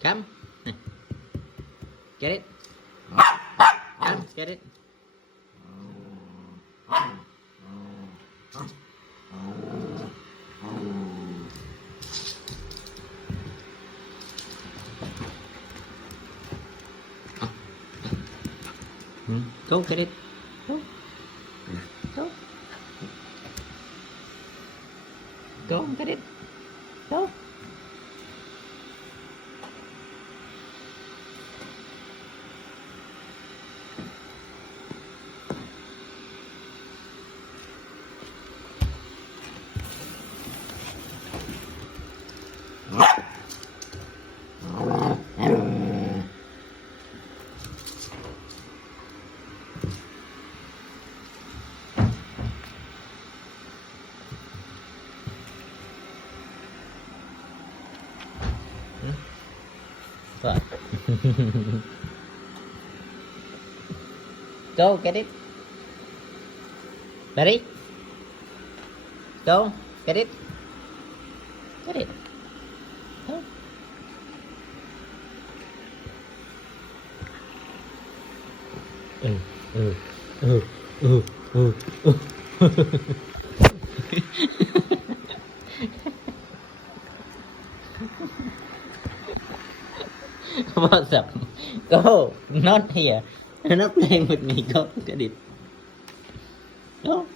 Come. Get it. Come, get it. Go get it. Go. Go. Go get it. Go. What? Go get it. Ready? Go get it. Get it. Go. What's up? Go, not here. You're not playing with me. Go get it. Go.